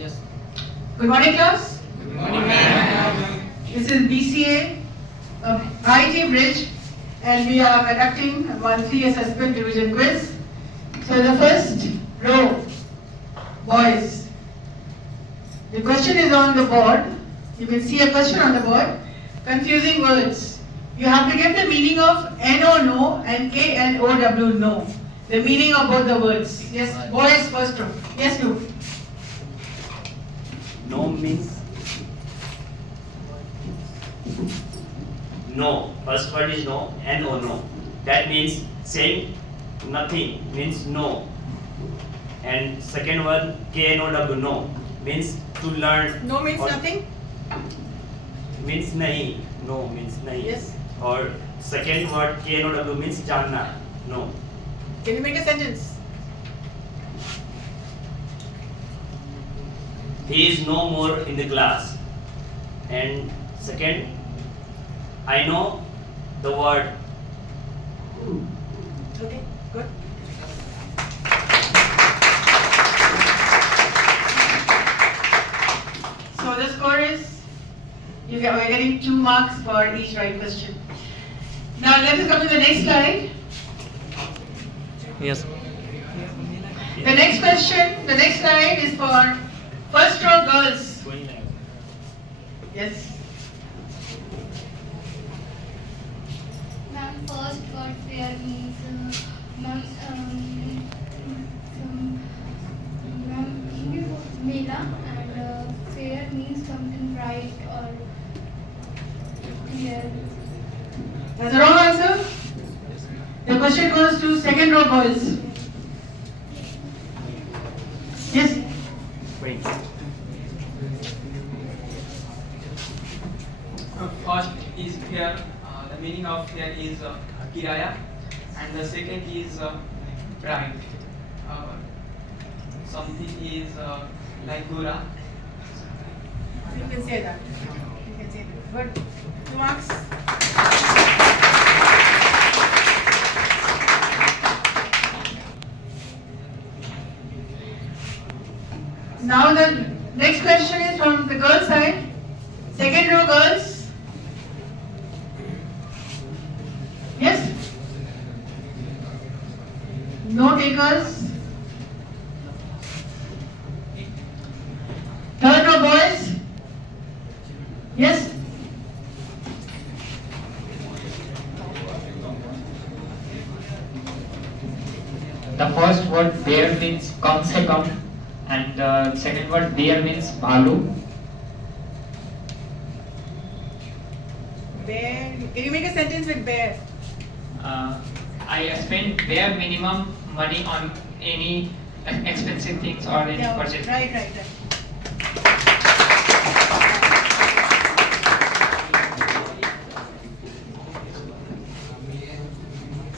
Yes. Good morning, class. Good morning, ma'am. This is BCA IIT Bridge, and we are conducting a monthly assessment revision quiz. So the first row, boys. The question is on the board. You can see a question on the board. Confusing words. You have to get the meaning of NO no and KNOW no. The meaning of both the words. Yes, boys first row. Yes, you. No means no. First word is no, N-O, no. That means saying nothing means no. And second word K-N-O-W, no, means to learn. No means or nothing. Means nahi. No means nahi. Yes. Or second word K-N-O-W means janna. No. Can you make a sentence? He is no more in the class. And second, I know the word. Okay, good. So the score is, we're getting 2 marks for each right question. Now let us come to the next slide. Yes. The next question, the next slide is for first row girls. Yes. Ma'am, first word fair means ma'am, mela, and fair means something bright or clear. That's the wrong answer. The question goes to second row girls. Yes. Wait. First is fair. The meaning of fair is kiraya, and the second is bright. Something is like gura. You can say that. You can say that. Good. 2 marks. Now the next question is from the girls' side. Second row girls. Yes? No takers. Third row boys. Yes? The first word there means kam se kam, and the second word there means bhalu. Bear. Can you make a sentence with bear? I spend bare minimum money on any expensive things or any purchase. Right.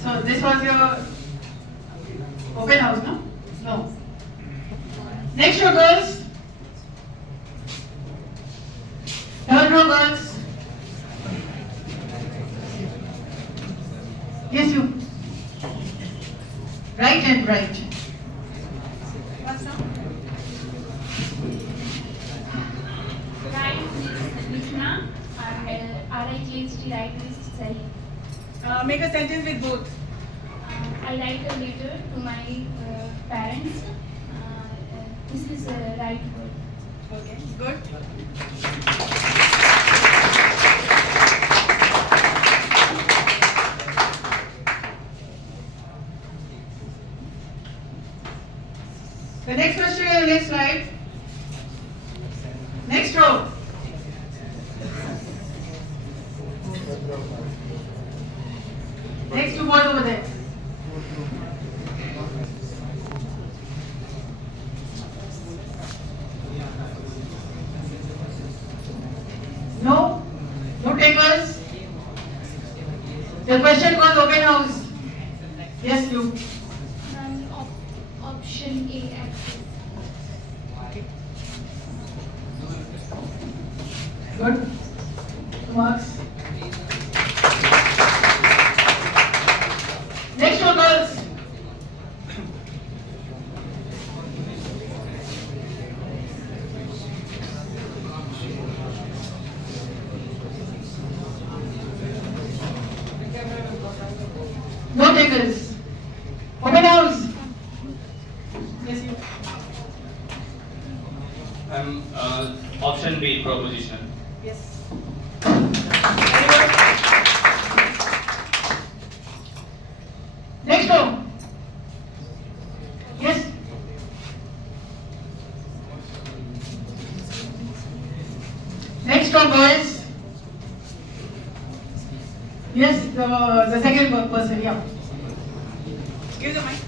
So this was your open house, no? No. Next row girls. Third row girls. Yes, you. Right and right. What's now? Right is likhna, and RIGHT right is sahi. Make a sentence with both. I write a letter to my parents. This is a right word. Okay, good. The next question on the next slide. Next row. Next 2 boys over there. No? No takers? The question was open house. Yes, you. Option A access. Good. 2 marks. Next one, girls. Option B, proposition. Yes. Very good. Next row. Yes. Next row, boys. Yes, the second person, yeah. Give the mic.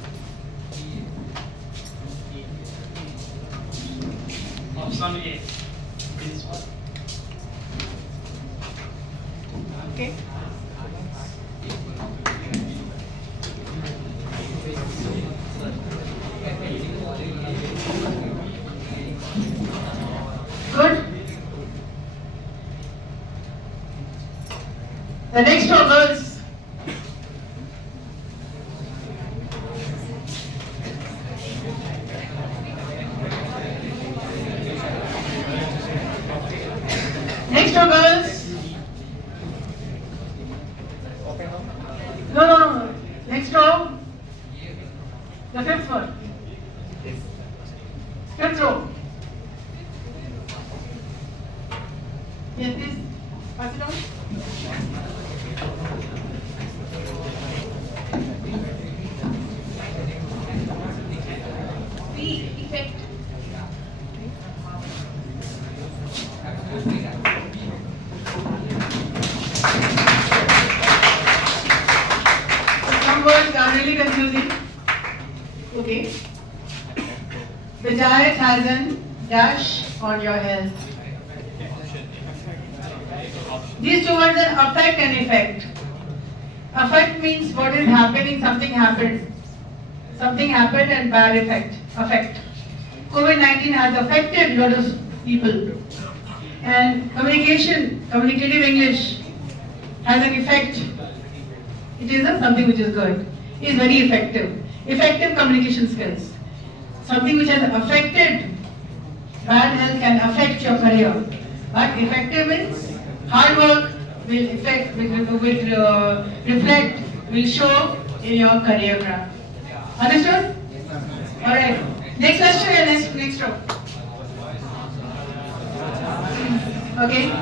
Option A. Principal. Okay. Good. The next row, girls. Next row, girls. No. Next row. The fifth one. Fifth row. Yes, please. Pass it on. B. Effect. Some words are really confusing. Okay. The diet has an dash on your health. These two words are affect and effect. Affect means what is happening, something happened. Something happened and bad effect. Affect. COVID-19 has affected a lot of people. And communicative English has an effect. It is something which is good. It is very effective. Effective communication skills. Something which has affected bad health can affect your career. But effective means hard work will affect, will reflect, will show in your career graph. Understood? Alright. Next question and next row. Okay.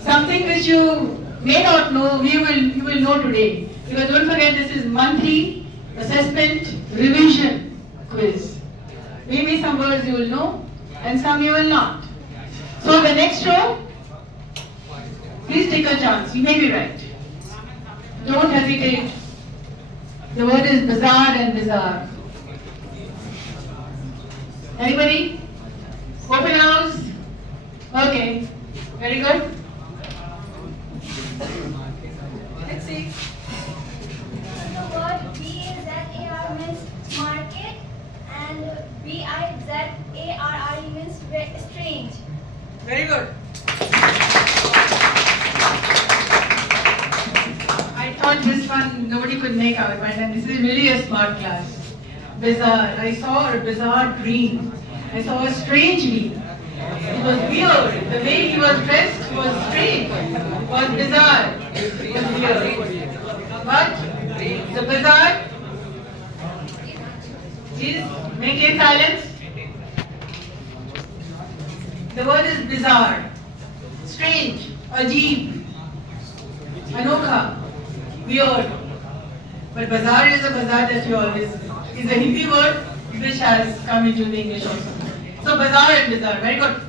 Something which you may not know, you will know today. Because don't forget, this is monthly assessment revision quiz. Maybe some words you will know and some you will not. So the next row, please take a chance. You may be right. Don't hesitate. The word is bizarre and bizarre. Anybody? Open house? Okay. Very good. Let's see. The word BZAR means market and BIZARRE means strange. Very good. I thought this one nobody could make out, but this is really a smart class. Bizarre. I saw a bizarre dream. I saw a strange dream. It was weird. The way he was dressed was strange. Was bizarre. Was weird. But the bizarre is maintain silence. The word is bizarre, strange, ajeeb, anokha, weird. But bazaar is a bazaar that you always is a Hindi word which has come into the English also. So bazaar and bizarre, very good.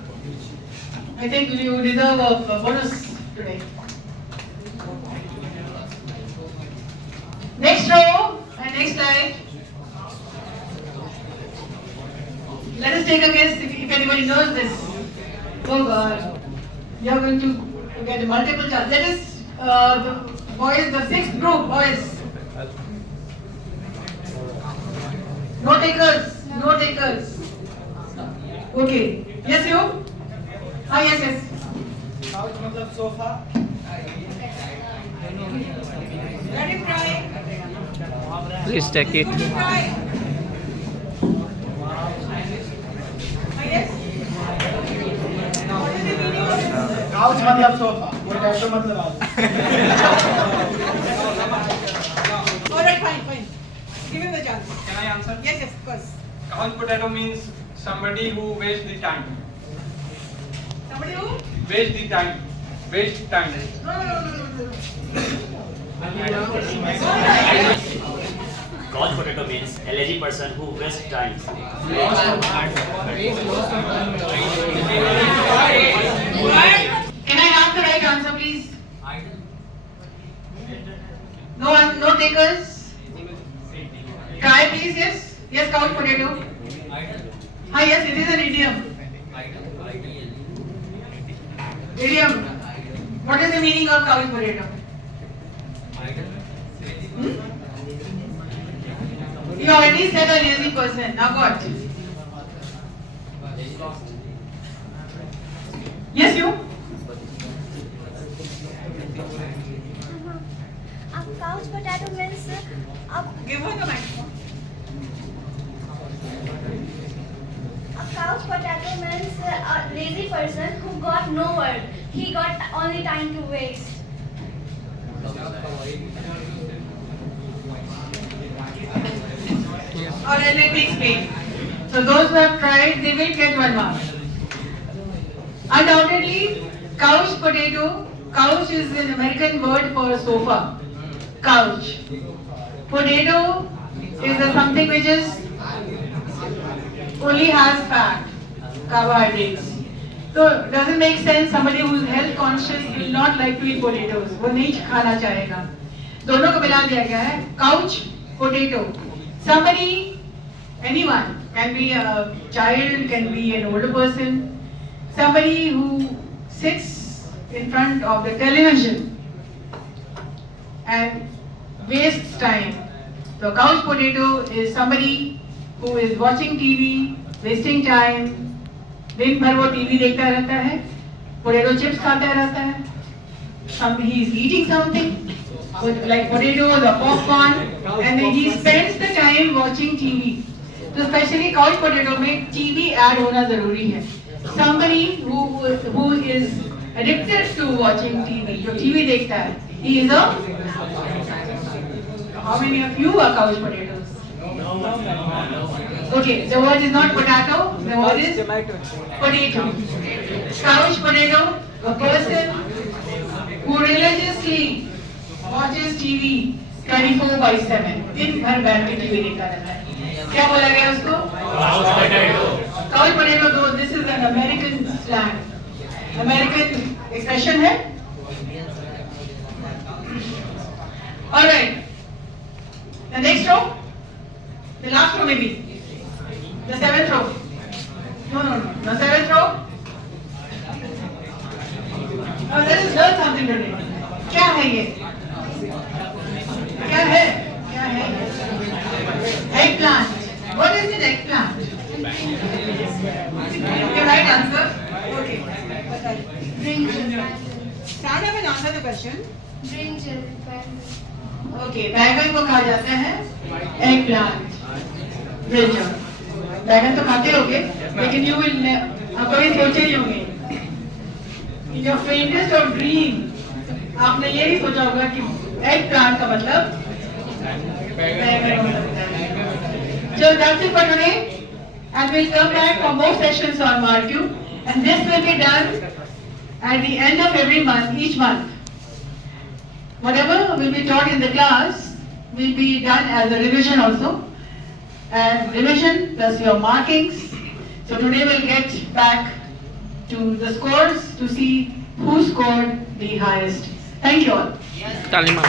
I think you deserve a bonus today. Next row and next slide. Let us take a guess if anybody knows this. Oh God, you are going to get multiple chances. Let us, the boys, the sixth group, boys. No takers, no takers. Okay. Yes, you? Ah, yes. Couch मतलब sofa. Let him try. Please take it. Try. Ah, yes. What is the meaning of this? Couch मतलब sofa. वो tattoo मतलब Alright, fine. Give him the chance. Can I answer? Yes, of course. Couch potato means somebody who wastes the time. Somebody who? Waste the time. Waste time. No. Couch potato means a lazy person who wastes time. Can I have the right answer, please? No takers? Try, please, yes? Yes, couch potato. Yes, it is an idiom. Idiom. What is the meaning of couch potato? You already said a lazy person. Now what? Yes, you? A couch potato means Give her the microphone. a couch potato means a lazy person who got no work. He got only time to waste. Alright, let me explain. So those who have tried, they will get 1 mark. Undoubtedly, couch potato, couch is an American word for sofa. Couch. Potato is something which is only has fat, carbohydrates. So doesn't make sense somebody who is health conscious will not like to eat potatoes. वो नहीं खाना चाहेगा. दोनों को मिला दिया गया है. Couch potato. Somebody, anyone, can be a child, can be an older person, somebody who sits in front of the television and wastes time. So couch potato is somebody who is watching TV, wasting time, दिन भर वो TV देखता रहता है, potato chips खाता रहता है, he is eating something like potatoes or popcorn, and then he spends the time watching TV. तो स्पेशली couch potato में TV ऐड होना जरूरी है. Somebody who is addicted to watching TV, जो TV देखता है, he is a. How many of you are couch potatoes? Okay, the word is not potato, the word is potato. Couch potato, a person who religiously watches TV 24/7. दिन भर बैठ के TV देखता रहता है. क्या बोला गया उसको? Couch potato. Though this is an American slang, American expression है. All right. The next row, the last row maybe, the 7th row. No, the 7th row. Oh, let us learn something today. क्या है ये? क्या है? क्या है? Eggplant. What is an eggplant? Your right answer. Okay. Brinjal. Stand up and answer the question. Brinjal. Okay, बैगन को कहा जाता है एग प्लांट. ब्रिंजल. बैगन तो खाते होगे, लेकिन you will आप कभी सोचे नहीं होंगे. In your faintest of dream, आपने ये नहीं सोचा होगा कि एग प्लांट का मतलब बैगन हो सकता है. So that's it for today, and we'll come back for more sessions on Marcu, and this will be done at the end of every month, each month. Whatever will be taught in the class will be done as a revision also, and revision plus your markings. So today we'll get back to the scores to see who scored the highest. Thank you all. Talima.